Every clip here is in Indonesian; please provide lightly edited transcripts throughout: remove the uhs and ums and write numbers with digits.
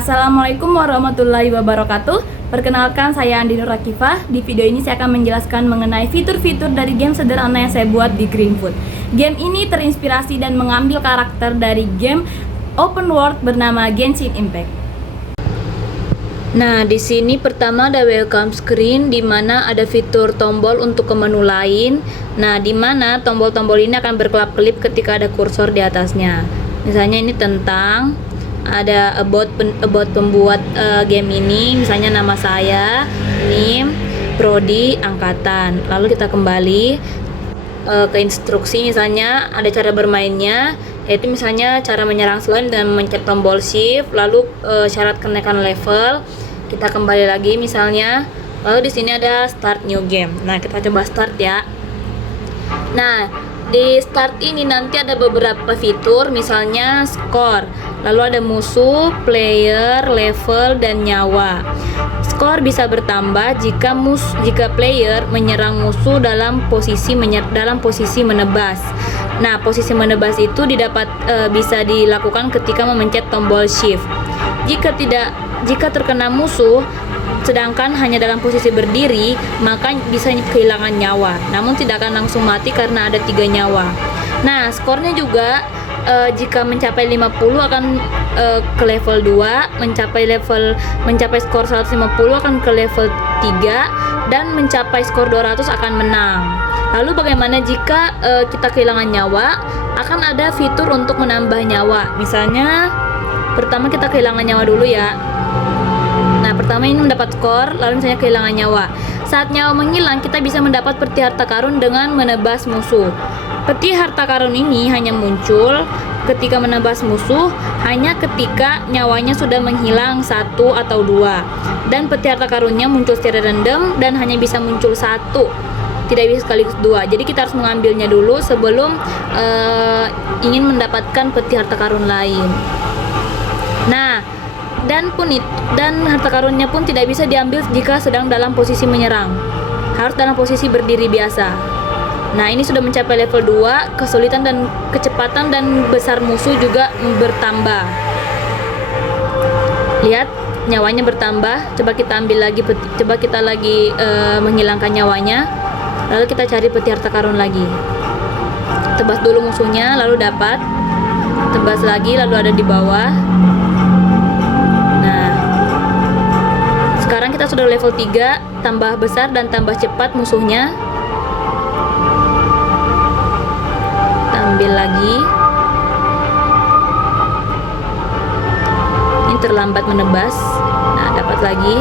Assalamualaikum warahmatullahi wabarakatuh. Perkenalkan, saya Andi Nur Rakifah. Di video ini saya akan menjelaskan mengenai fitur-fitur dari game sederhana yang saya buat di Greenfoot. Game ini terinspirasi dan mengambil karakter dari game open world bernama Genshin Impact. Nah, di sini pertama ada welcome screen, di mana ada fitur tombol untuk ke menu lain. Nah, di mana tombol-tombol ini akan berkelap-kelip ketika ada kursor di atasnya. Misalnya ini tentang, ada about pembuat game ini, misalnya nama saya, NIM, prodi, angkatan. Lalu kita kembali ke instruksi, misalnya ada cara bermainnya, yaitu misalnya cara menyerang slime dengan mencet tombol shift, lalu syarat kenaikan level. Kita kembali lagi misalnya, lalu di sini ada start new game. Nah, kita coba start ya. Nah, di start ini nanti ada beberapa fitur, misalnya skor, lalu ada musuh, player, level, dan nyawa. Skor bisa bertambah jika player menyerang musuh dalam posisi menebas. Nah, posisi menebas itu bisa dilakukan ketika memencet tombol shift. Jika terkena musuh sedangkan hanya dalam posisi berdiri, maka bisa kehilangan nyawa, namun tidak akan langsung mati karena ada 3 nyawa. Nah, skornya juga jika mencapai 50 akan ke level 2, mencapai skor 150 akan ke level 3, dan mencapai skor 200 akan menang. Lalu bagaimana jika kita kehilangan nyawa? Akan ada fitur untuk menambah nyawa. Misalnya pertama kita kehilangan nyawa dulu ya. Nah, pertama ini mendapat skor, lalu misalnya kehilangan nyawa. Saat nyawa menghilang, kita bisa mendapat peti harta karun dengan menebas musuh. Peti harta karun ini hanya muncul ketika menebas musuh, hanya ketika nyawanya sudah menghilang 1 atau 2. Dan peti harta karunnya muncul secara random dan hanya bisa muncul 1. Tidak bisa sekaligus 2. Jadi kita harus mengambilnya dulu sebelum ingin mendapatkan peti harta karun lain. Nah, dan harta karunnya pun tidak bisa diambil jika sedang dalam posisi menyerang. Harus dalam posisi berdiri biasa. Nah, ini sudah mencapai level 2, kesulitan dan kecepatan dan besar musuh juga bertambah. Lihat, nyawanya bertambah. Coba kita ambil lagi menghilangkan nyawanya. Lalu kita cari peti harta karun lagi. Tebas dulu musuhnya, lalu dapat. Tebas lagi, lalu ada di bawah. Sekarang kita sudah level 3, tambah besar dan tambah cepat musuhnya. Kita ambil lagi. Ini terlambat menebas. Nah, dapat lagi.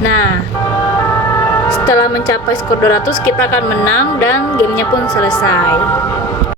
Nah, setelah mencapai skor 200 kita akan menang dan gamenya pun selesai.